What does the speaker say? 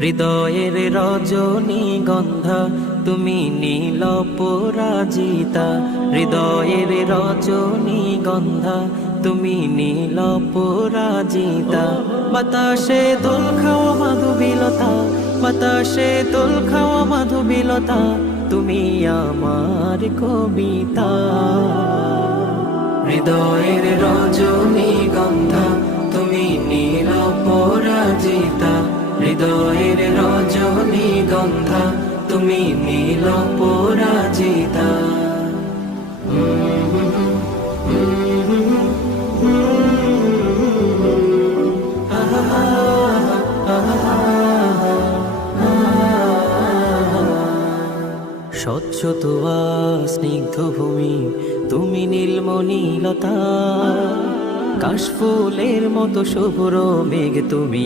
হৃদয়ের রজনীগন্ধা তুমি নীল পরাজিতা, হৃদয়ের রজনীগন্ধা তুমি নীল পরাজিতা। বাতাসে দোল খাওয়া মাধুবিলতা, বাতাসে দোল খাওয়া মাধুবিলতা, তুমি আমার কবিতা। হৃদয়ের রজনীগন্ধা তুমি নীল পরাজিতা, হৃদয়ের রজনীগন্ধা তুমি নীল পরাজিতা। স্বচ্ছ তোয়া স্নিগ্ধ ভূমি তুমি নীলমণিলতা, কাশফুলের মতো শুভ্র মেঘ তুমি।